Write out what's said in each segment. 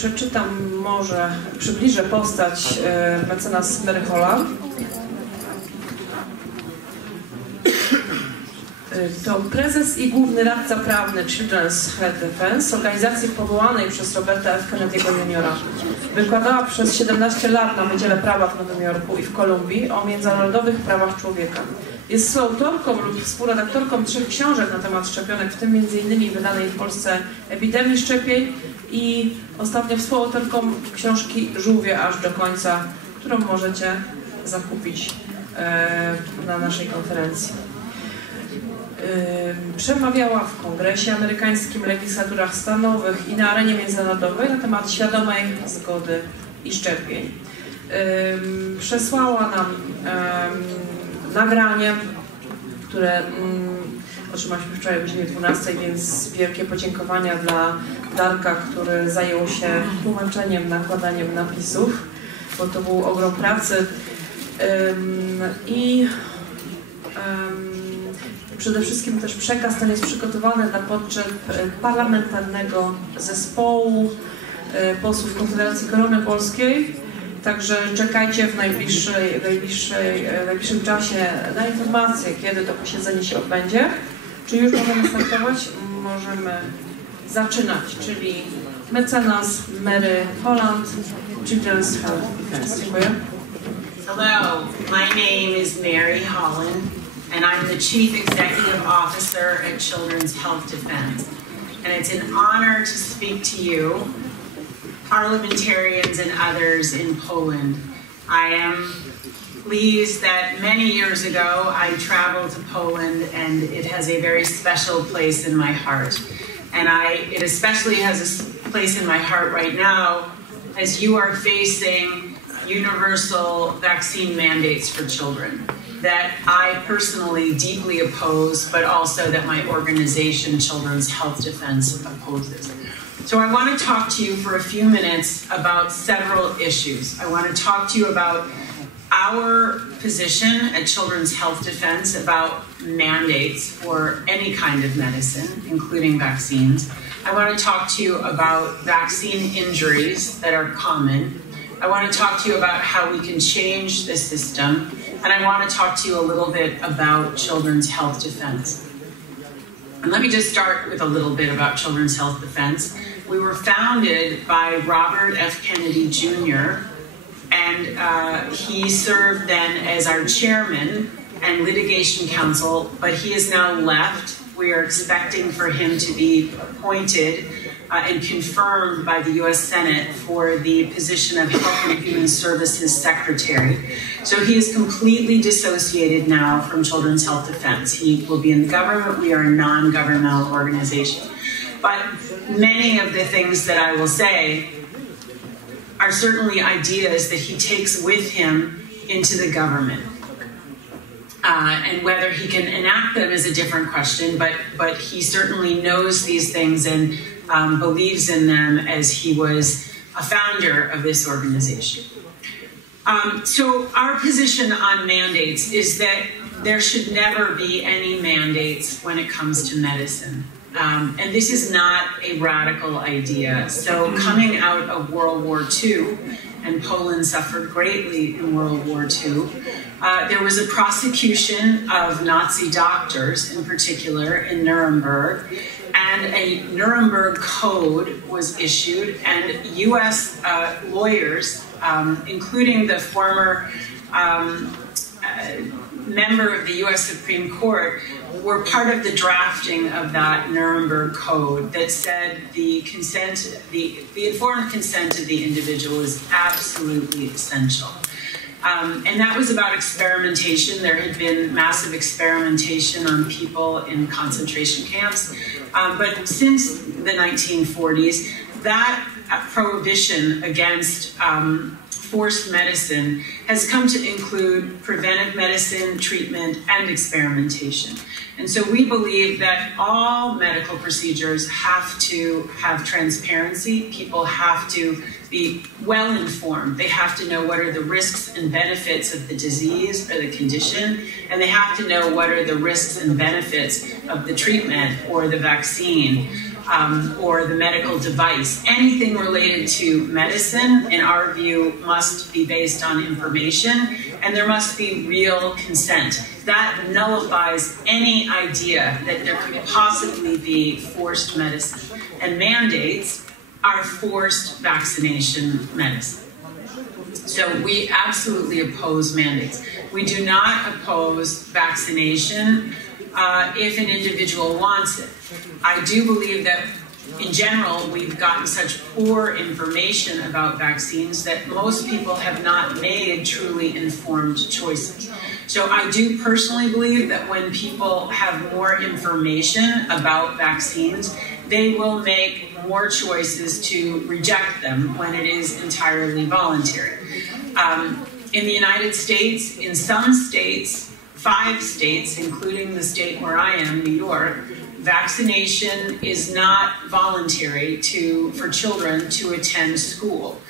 przeczytam, może przybliżę postać mecenas Mary Holland. To prezes i główny radca prawny Children's Health Defense, organizacji powołanej przez Roberta F. Kennedy'ego Jr. Wykładała przez 17 lat na Wydziale Prawa w Nowym Jorku i w Kolumbii o międzynarodowych prawach człowieka. Jest współautorką lub współredaktorką 3 książek na temat szczepionek, w tym m.in. wydanej w Polsce Epidemii szczepień i ostatnio współautorką książki Żółwie aż do końca, którą możecie zakupić na naszej konferencji. Przemawiała w Kongresie Amerykańskim, legislaturach stanowych i na arenie międzynarodowej na temat świadomej zgody i szczepień. Przesłała nam nagranie, które otrzymaliśmy wczoraj o godzinie 12, więc wielkie podziękowania dla Darka, który zajął się tłumaczeniem, nakładaniem napisów, bo to był ogrom pracy. Przede wszystkim też przekaz ten jest przygotowany dla potrzeb parlamentarnego zespołu posłów Konfederacji Korony Polskiej. Także czekajcie w najbliższym czasie na informacje, kiedy to posiedzenie się odbędzie. Czy już możemy startować? Możemy zaczynać, czyli mecenas Mary Holland, Children's Health Defense. Dziękuję. Hello, my name is Mary Holland, and I'm the Chief Executive Officer at Children's Health Defense. And it's an honor to speak to you, parliamentarians and others in Poland. I am pleased that many years ago I traveled to Poland, and it has a very special place in my heart. And it especially has a place in my heart right now as you are facing universal vaccine mandates for children that I personally deeply oppose, but also that my organization, Children's Health Defense, opposes. So I want to talk to you for a few minutes about several issues. I want to talk to you about our position at Children's Health Defense about mandates for any kind of medicine, including vaccines. I want to talk to you about vaccine injuries that are common. I want to talk to you about how we can change the system. And I want to talk to you a little bit about Children's Health Defense. And let me just start with a little bit about Children's Health Defense. We were founded by Robert F. Kennedy Jr., and he served then as our chairman and litigation counsel, but he has now left. We are expecting for him to be appointed and confirmed by the U.S. Senate for the position of Health and Human Services Secretary. So he is completely dissociated now from Children's Health Defense. He will be in government. We are a non-governmental organization. But many of the things that I will say are certainly ideas that he takes with him into the government. And whether he can enact them is a different question, but he certainly knows these things and believes in them as he was a founder of this organization. So our position on mandates is that there should never be any mandates when it comes to medicine. And this is not a radical idea. So coming out of World War II, and Poland suffered greatly in World War II, there was a prosecution of Nazi doctors, in particular, in Nuremberg, and a Nuremberg Code was issued, and U.S. lawyers, including the former member of the U.S. Supreme Court, were part of the drafting of that Nuremberg Code that said the informed consent of the individual is absolutely essential. And that was about experimentation. There had been massive experimentation on people in concentration camps. But since the 1940s, that prohibition against forced medicine has come to include preventive medicine, treatment, and experimentation. And so we believe that all medical procedures have to have transparency. People have to be well informed. They have to know what are the risks and benefits of the disease or the condition, and they have to know what are the risks and benefits of the treatment or the vaccine. or the medical device. Anything related to medicine, in our view, must be based on information, and there must be real consent. That nullifies any idea that there could possibly be forced medicine. And mandates are forced vaccination medicine. So we absolutely oppose mandates. We do not oppose vaccination if an individual wants it. I do believe that in general, we've gotten such poor information about vaccines that most people have not made truly informed choices. So I do personally believe that when people have more information about vaccines, they will make more choices to reject them when it is entirely voluntary. In the United States, in some states, 5 states, including the state where I am, New York, vaccination is not voluntary for children to attend school.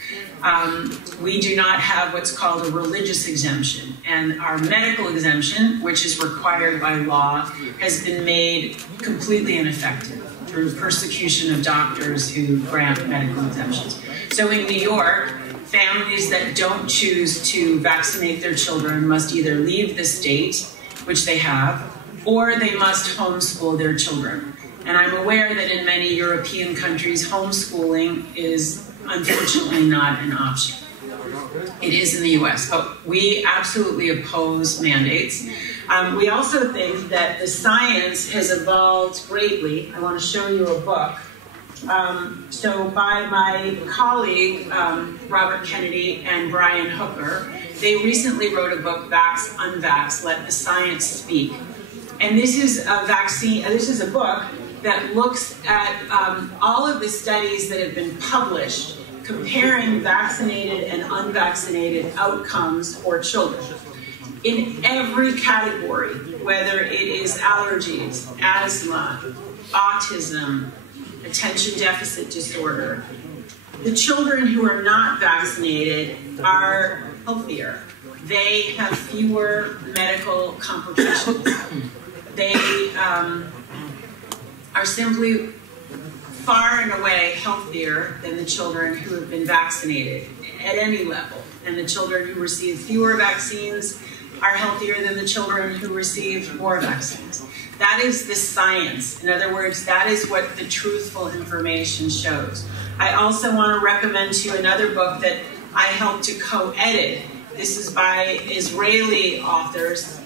We do not have what's called a religious exemption, and our medical exemption, which is required by law, has been made completely ineffective through persecution of doctors who grant medical exemptions. So in New York, families that don't choose to vaccinate their children must either leave the state, which they have, or they must homeschool their children. And I'm aware that in many European countries, homeschooling is unfortunately not an option. It is in the US, but we absolutely oppose mandates. We also think that the science has evolved greatly. I want to show you a book. So by my colleague, Robert Kennedy and Brian Hooker, they recently wrote a book, Vax, Unvax, Let the Science Speak. And this is a book that looks at all of the studies that have been published comparing vaccinated and unvaccinated outcomes for children in every category, whether it is allergies, asthma, autism, attention deficit disorder. The children who are not vaccinated are healthier. They have fewer medical complications. They are simply far and away healthier than the children who have been vaccinated at any level. And the children who receive fewer vaccines are healthier than the children who receive more vaccines. That is the science. In other words, that is what the truthful information shows. I also want to recommend to you another book that I helped to co-edit. This is by Israeli authors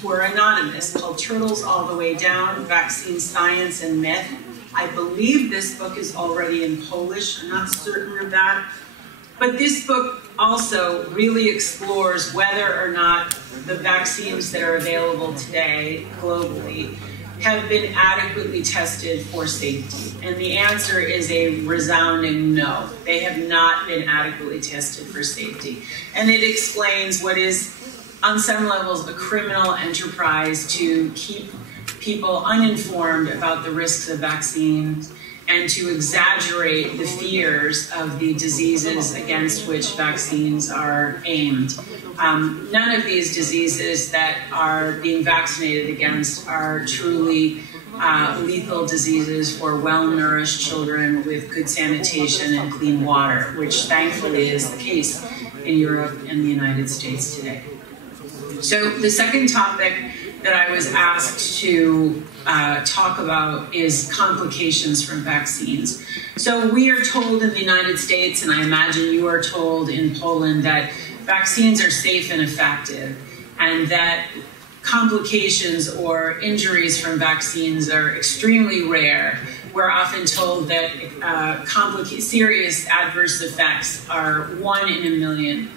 who are anonymous, called Turtles All the Way Down, Vaccine Science and Myth. I believe this book is already in Polish. I'm not certain of that. But this book also really explores whether or not the vaccines that are available today globally have been adequately tested for safety. And the answer is a resounding no. They have not been adequately tested for safety. And it explains what is, on some levels, a criminal enterprise to keep people uninformed about the risks of vaccines and to exaggerate the fears of the diseases against which vaccines are aimed. None of these diseases that are being vaccinated against are truly lethal diseases for well-nourished children with good sanitation and clean water, which thankfully is the case in Europe and the United States today. So the second topic that I was asked to talk about is complications from vaccines. So we are told in the United States, and I imagine you are told in Poland, that vaccines are safe and effective, and that complications or injuries from vaccines are extremely rare. We're often told that serious adverse effects are 1 in a million.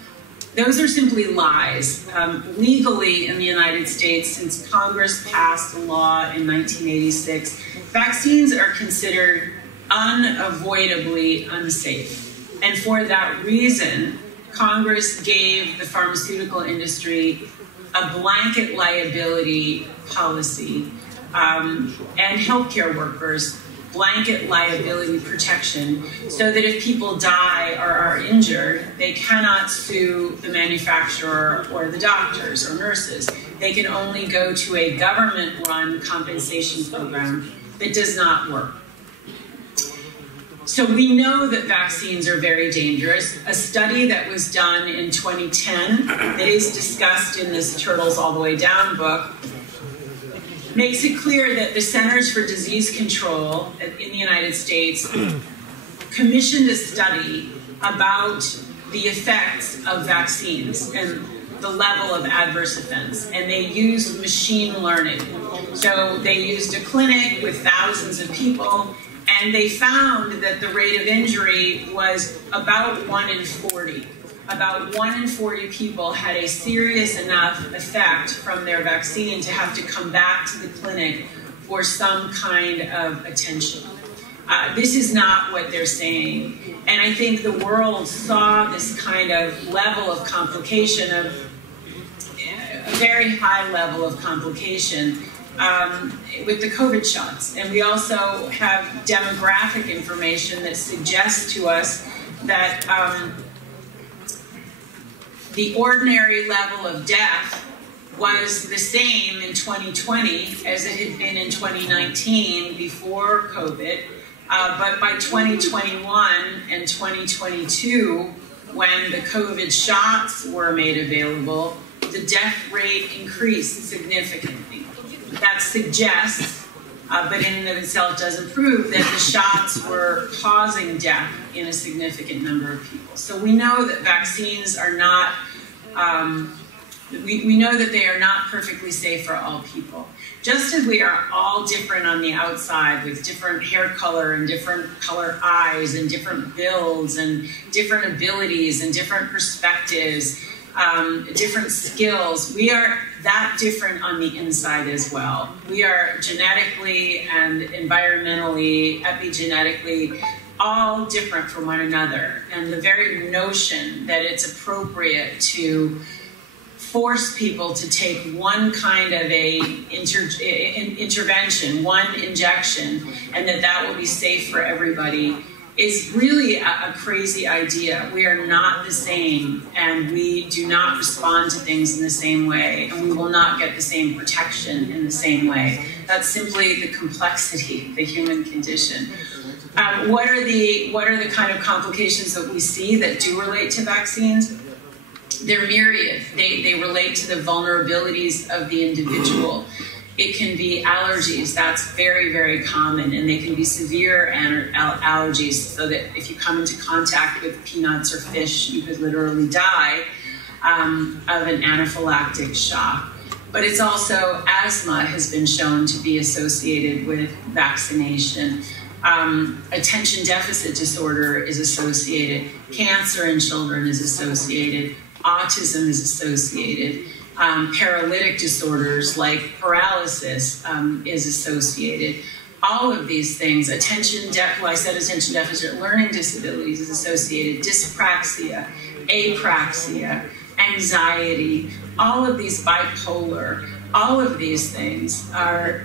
Those are simply lies. Legally in the United States, since Congress passed a law in 1986, vaccines are considered unavoidably unsafe. And for that reason, Congress gave the pharmaceutical industry a blanket liability policy and healthcare workers blanket liability protection so that if people die or are injured, they cannot sue the manufacturer or the doctors or nurses. They can only go to a government-run compensation program that does not work. So we know that vaccines are very dangerous. A study that was done in 2010 that is discussed in this Turtles All the Way Down book makes it clear that the Centers for Disease Control in the United States commissioned a study about the effects of vaccines and the level of adverse events, and they used machine learning. So they used a clinic with thousands of people, and they found that the rate of injury was about 1 in 40. About 1 in 40 people had a serious enough effect from their vaccine to have to come back to the clinic for some kind of attention. This is not what they're saying. And I think the world saw this kind of level of complication, of a very high level of complication with the COVID shots. And we also have demographic information that suggests to us that the ordinary level of death was the same in 2020 as it had been in 2019 before COVID. But by 2021 and 2022, when the COVID shots were made available, the death rate increased significantly. That suggests, but in and of itself doesn't prove, that the shots were causing death in a significant number of people. So we know that vaccines are not, we know that they are not perfectly safe for all people. Just as we are all different on the outside with different hair color and different color eyes and different builds and different abilities and different perspectives, different skills, we are that different on the inside as well. We are genetically and environmentally, epigenetically, all different from one another. And the very notion that it's appropriate to force people to take one kind of a intervention, one injection, and that will be safe for everybody is really a crazy idea. We are not the same, and we do not respond to things in the same way, and we will not get the same protection in the same way. That's simply the complexity of the human condition. What are the kind of complications that we see that do relate to vaccines? They're myriad. They relate to the vulnerabilities of the individual. It can be allergies. That's very, very common, and they can be severe allergies, so that if you come into contact with peanuts or fish, you could literally die of an anaphylactic shock. But it's also asthma has been shown to be associated with vaccination. Attention deficit disorder is associated. Cancer in children is associated. Autism is associated. Paralytic disorders like paralysis is associated. All of these things, attention deficit learning disabilities is associated. Dyspraxia, apraxia, anxiety, all of these bipolar, all of these things are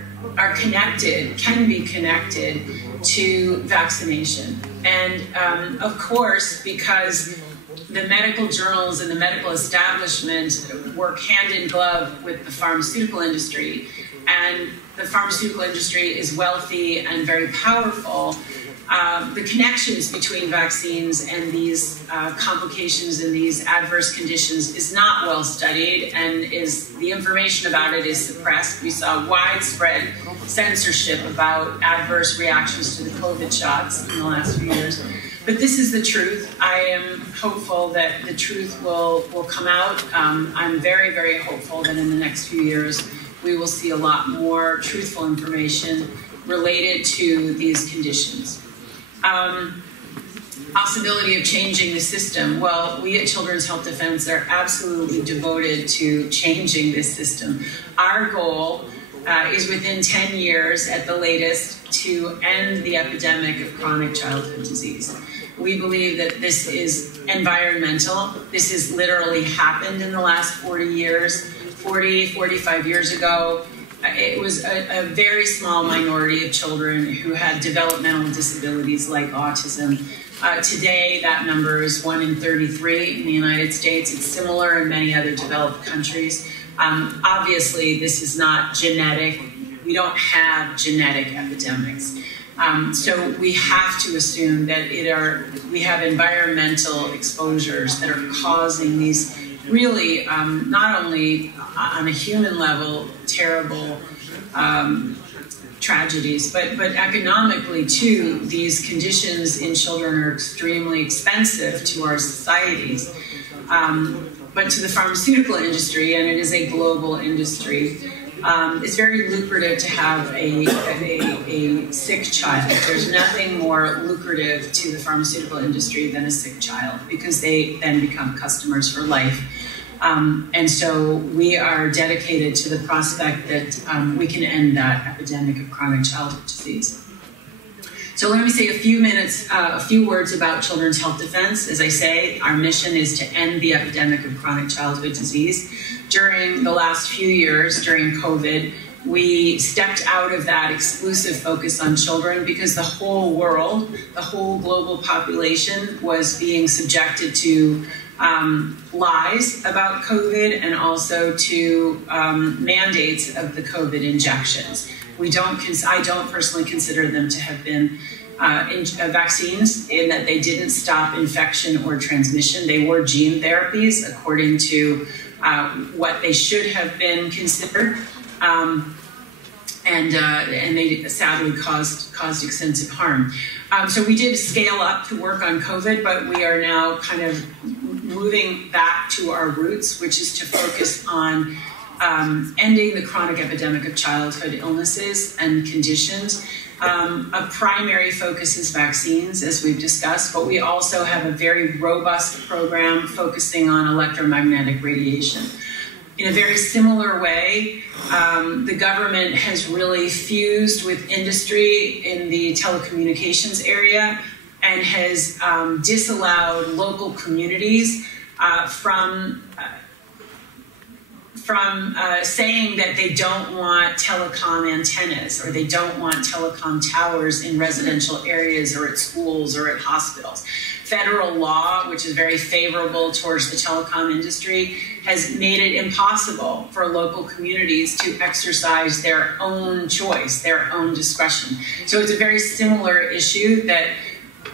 connected, can be connected to vaccination. And of course, because the medical journals and the medical establishment work hand in glove with the pharmaceutical industry, and the pharmaceutical industry is wealthy and very powerful. The connections between vaccines and these complications and these adverse conditions is not well studied, and the information about it is suppressed. We saw widespread censorship about adverse reactions to the COVID shots in the last few years. But this is the truth. I am hopeful that the truth will come out. I'm very, very hopeful that in the next few years we will see a lot more truthful information related to these conditions. Possibility of changing the system. Well, we at Children's Health Defense are absolutely devoted to changing this system. Our goal is within 10 years at the latest to end the epidemic of chronic childhood disease. We believe that this is environmental. This has literally happened in the last 40 years. 40, 45 years ago, it was a very small minority of children who had developmental disabilities like autism. Today, that number is 1 in 33 in the United States. It's similar in many other developed countries. Obviously, this is not genetic. We don't have genetic epidemics. So we have to assume that we have environmental exposures that are causing these really, not only on a human level, terrible tragedies, but economically too, these conditions in children are extremely expensive to our societies. But to the pharmaceutical industry, and it is a global industry, it's very lucrative to have a sick child. There's nothing more lucrative to the pharmaceutical industry than a sick child, because they then become customers for life. And so we are dedicated to the prospect that we can end that epidemic of chronic childhood disease. So let me say a few words about Children's Health Defense. As I say, our mission is to end the epidemic of chronic childhood disease. During the last few years, during COVID, we stepped out of that exclusive focus on children because the whole world, the whole global population was being subjected to lies about COVID and also to mandates of the COVID injections. I don't personally consider them to have been vaccines in that they didn't stop infection or transmission. They were gene therapies according to what they should have been considered. And they sadly caused extensive harm. So we did scale up to work on COVID, but we are now kind of moving back to our roots, which is to focus on ending the chronic epidemic of childhood illnesses and conditions. A primary focus is vaccines, as we've discussed, but we also have a very robust program focusing on electromagnetic radiation. In a very similar way, the government has really fused with industry in the telecommunications area and has disallowed local communities from saying that they don't want telecom antennas or they don't want telecom towers in residential areas or at schools or at hospitals. Federal law, which is very favorable towards the telecom industry, has made it impossible for local communities to exercise their own choice, their own discretion. So it's a very similar issue that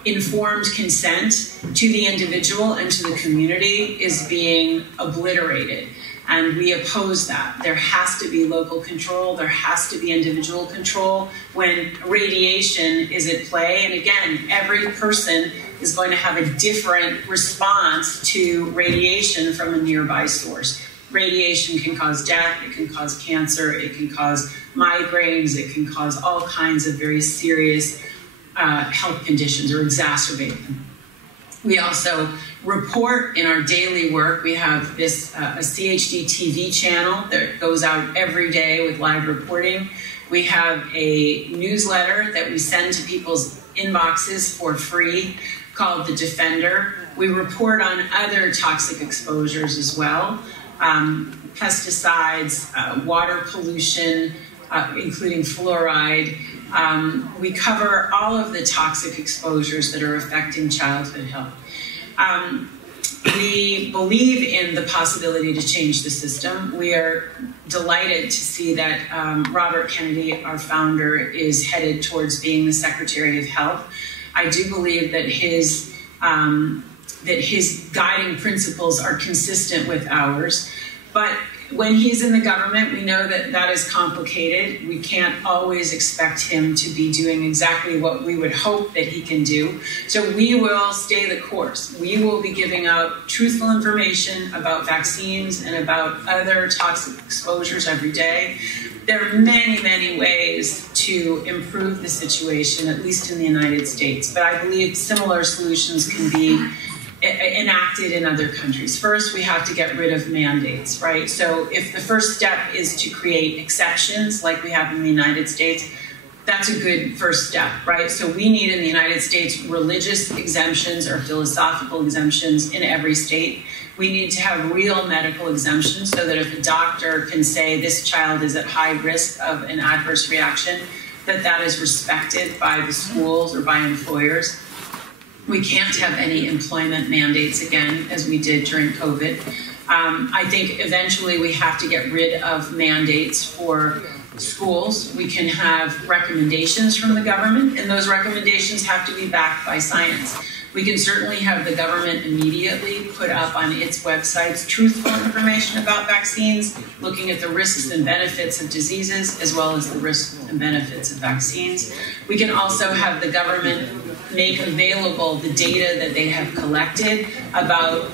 informed consent to the individual and to the community is being obliterated. And we oppose that. There has to be local control. There has to be individual control when radiation is at play. And again, every person is going to have a different response to radiation from a nearby source. Radiation can cause death, it can cause cancer, it can cause migraines, it can cause all kinds of very serious health conditions or exacerbate them. We also report in our daily work. We have this a CHD TV channel that goes out every day with live reporting. We have a newsletter that we send to people's inboxes for free called The Defender. We report on other toxic exposures as well, pesticides, water pollution, including fluoride. We cover all of the toxic exposures that are affecting childhood health. We believe in the possibility to change the system. We are delighted to see that Robert Kennedy, our founder, is headed towards being the Secretary of Health. I do believe that his guiding principles are consistent with ours, but when he's in the government, we know that that is complicated. We can't always expect him to be doing exactly what we would hope that he can do. So we will stay the course. We will be giving out truthful information about vaccines and about other toxic exposures every day. There are many, many ways to improve the situation, at least in the United States. But I believe similar solutions can be enacted in other countries. First, we have to get rid of mandates, right? So if the first step is to create exceptions like we have in the United States, that's a good first step, right? So we need in the United States religious exemptions or philosophical exemptions in every state. We need to have real medical exemptions so that if a doctor can say this child is at high risk of an adverse reaction, that is respected by the schools or by employers. We can't have any employment mandates again, as we did during COVID. I think eventually we have to get rid of mandates for schools. We can have recommendations from the government, and those recommendations have to be backed by science. We can certainly have the government immediately put up on its websites truthful information about vaccines, looking at the risks and benefits of diseases, as well as the risks and benefits of vaccines. We can also have the government make available the data that they have collected about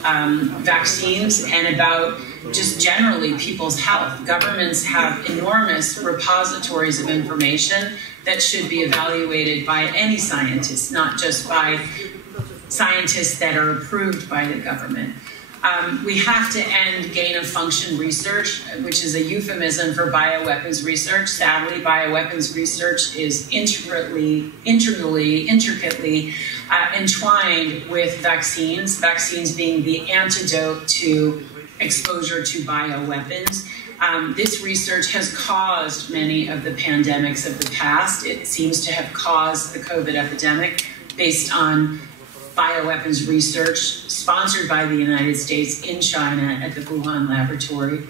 vaccines and about just generally people's health. Governments have enormous repositories of information that should be evaluated by any scientist, not just by scientists that are approved by the government. We have to end gain-of-function research, which is a euphemism for bioweapons research. Sadly, bioweapons research is intricately entwined with vaccines, vaccines being the antidote to exposure to bioweapons. This research has caused many of the pandemics of the past. It seems to have caused the COVID epidemic based on bioweapons research sponsored by the United States in China at the Wuhan laboratory.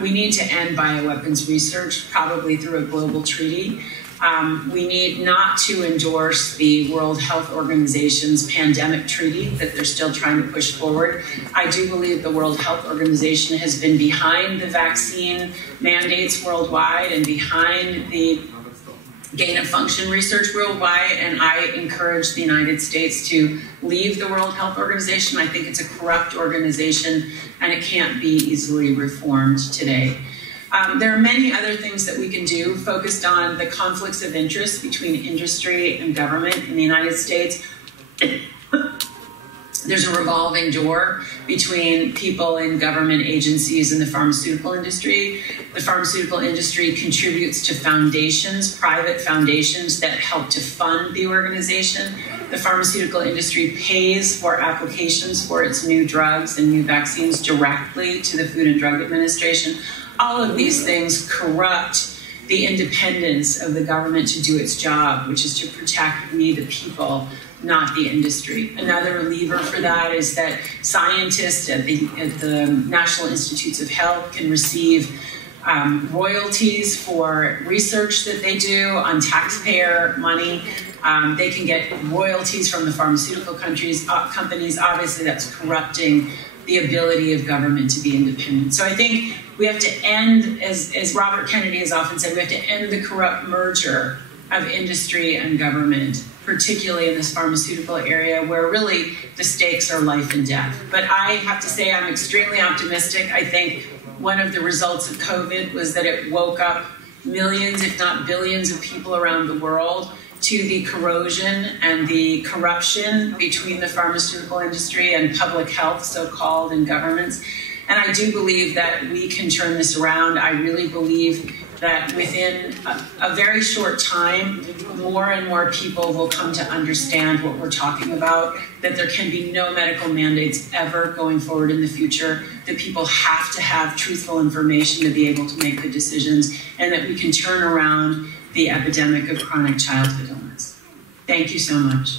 We need to end bioweapons research, probably through a global treaty. We need not to endorse the World Health Organization's pandemic treaty that they're still trying to push forward. I do believe the World Health Organization has been behind the vaccine mandates worldwide and behind the gain-of-function research worldwide, and I encourage the United States to leave the World Health Organization. I think it's a corrupt organization and it can't be easily reformed today. There are many other things that we can do focused on the conflicts of interest between industry and government in the United States. There's a revolving door between people in government agencies and the pharmaceutical industry. The pharmaceutical industry contributes to foundations, private foundations that help to fund the organization. The pharmaceutical industry pays for applications for its new drugs and new vaccines directly to the Food and Drug Administration. All of these things corrupt the independence of the government to do its job, which is to protect we, the people, not the industry. Another lever for that is that scientists at the National Institutes of Health can receive royalties for research that they do on taxpayer money. They can get royalties from the pharmaceutical companies. Obviously, that's corrupting the ability of government to be independent. So I think we have to end, as Robert Kennedy has often said, we have to end the corrupt merger of industry and government, particularly in this pharmaceutical area where really the stakes are life and death. But I have to say I'm extremely optimistic. I think one of the results of COVID was that it woke up millions, if not billions, of people around the world to the corrosion and the corruption between the pharmaceutical industry and public health, so-called, and governments. And I do believe that we can turn this around. I really believe that within a very short time, more and more people will come to understand what we're talking about, that there can be no medical mandates ever going forward in the future, that people have to have truthful information to be able to make good decisions, and that we can turn around the epidemic of chronic childhood illness. Thank you so much.